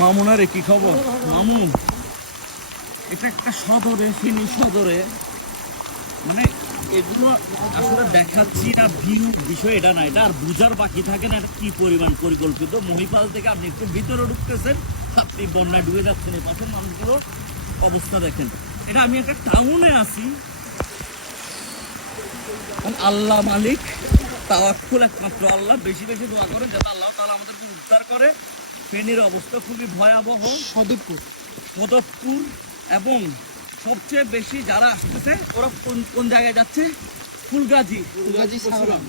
মামুনারে কি খবর? মামু, এটা একটা সদরে, ফিনি সদরে। মানে এগুলো আসলে দেখাচ্ছি না ভিউ বিষয় এটা না, এটা আর বুঝার বাকি থাকে না কি পরিমাণ পরিকল্পিত। মহিপাল থেকে আপনি একটু ভিতরে ঢুকতেছেন, আপনি বন্যায় ডুবে যাচ্ছেন এই পাশের মানুষগুলো অবস্থা দেখেন। এটা আমি একটা টাউনে আছি। আল্লাহ মালিক তাওয়াক্কুল একমাত্র আল্লাহ। বেশি বেশি দোয়া করেন যাতে আল্লাহ তাআলা আমাদেরকে উদ্ধার করে। ফেনীর অবস্থা খুবই ভয়াবহ সদীপুর মদতপুর এবং সবচেয়ে বেশি যারা আসতেছে ওরা কোন কোন জায়গায় যাচ্ছে? ফুলগাজী ফুলগাজী সাগরাম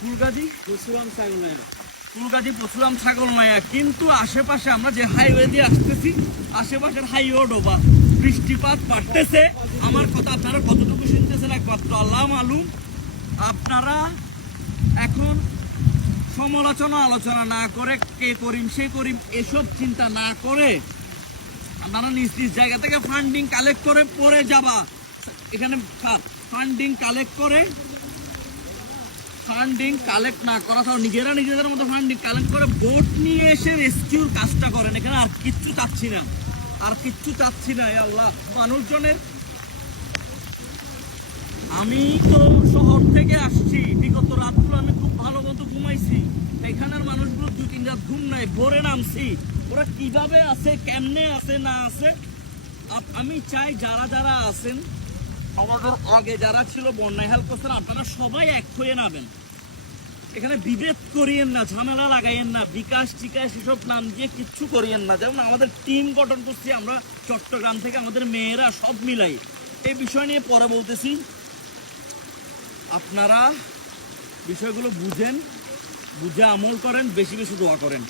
ফুলগাজী? মুসলাম সাইমের ফুলগাজী পশুরাম ছাগল নয়া। কিন্তু আশেপাশে আমরা যে হাইওয়ে দিয়ে আসতেছি আশেপাশের হাইওয়ে ডোবা। বৃষ্টিপাত বাড়তেছে। আমার কথা আপনারা কতটুকু শুনতেছেন একমাত্র আল্লাহ মালুম। আপনারা এখন সমালোচনা, আলোচনা না করে কে করিম, সে করিম, এসব চিন্তা না করে আপনারা নিজ নিজ জায়গা থেকে ফান্ডিং কালেক্ট করে পরে যাবা। এখানে ফান্ডিং কালেক্ট করে ফান্ডিং কালেক্ট না করা ছাড়াও নিজেরা নিজেদের মতো ফান্ডিং কালেক্ট করে বোট নিয়ে এসে রেস্কিউর কাজটা করেন। এখানে আর কিচ্ছু চাচ্ছি না। আর কিচ্ছু চাচ্ছি না আল্লাহ। মানুষজনের আমি তো শহর থেকে আসছি। বিগত রাতগুলো আমি খুব ভালো মতো ঘুমাইছি। এখানের মানুষগুলো দুই তিন রাত ঘুম নাই, ভোরে নামছি। ওরা কীভাবে আছে, কেমনে আছে, না আছে? আমি চাই যারা যারা আছেন আমাদের আগে যারা ছিল, বন্যায় হেল্প করছেন, আপনারা সবাই এক হয়ে নামেন। এখানে বিভেদ করিয়েন না, ঝামেলা লাগাইয়েন না, বিকাশ টিকাশ এসব নাম দিয়ে কিচ্ছু করিয়েন না। যেমন আমাদের টিম গঠন করছি আমরা, চট্টগ্রাম থেকে আমাদের মেয়েরা সব মিলাই। এই বিষয় নিয়ে পরে বলতেছি। আপনারা বিষয়গুলো বুঝেন বুঝে আমল করেন বেশি বেশি দোয়া করেন।